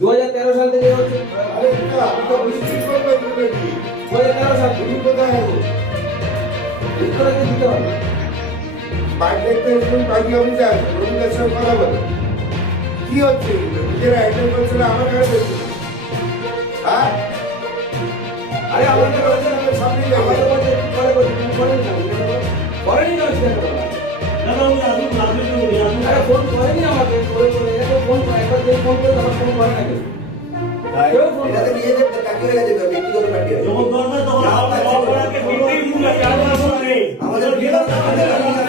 2013 সাল থেকে হচ্ছে। আরে এটা আপনি তো বৃষ্টি করবে কি 2013 সাল থেকে তুমি কোথায় হবে উত্তরাকে দিতে হবে। বাইক দেখতে এসে পার্টি অফিসে আছে রবিদার সঙ্গে কথা বলে কি হচ্ছে নিজেরা অ্যাটেন্ড করছে না আমার কাছে দেখছে হ্যাঁ আরে আমাদের বলছে আমি সামনে যাবো আমাদের মধ্যে পরে বলি তুমি করেন না করেনি না সেটা কথা আরে ফোন করেনি আমাকে করে করে এত ফোন একবার দিয়ে ফোন করে আমার ফোন করে না কেউ কেউ ফোন এটা তো নিজেদের পার্টি হয়ে গেছে ব্যক্তিগত পার্টি হয়ে যখন দরকার তখন আপনাকে মিটিং করে কাজ করবে আমাদের বিরোধ বলবে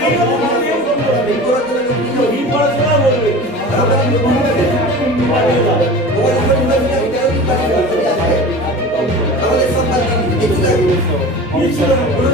আমাদের সন্তান কিছু লাগে কোনো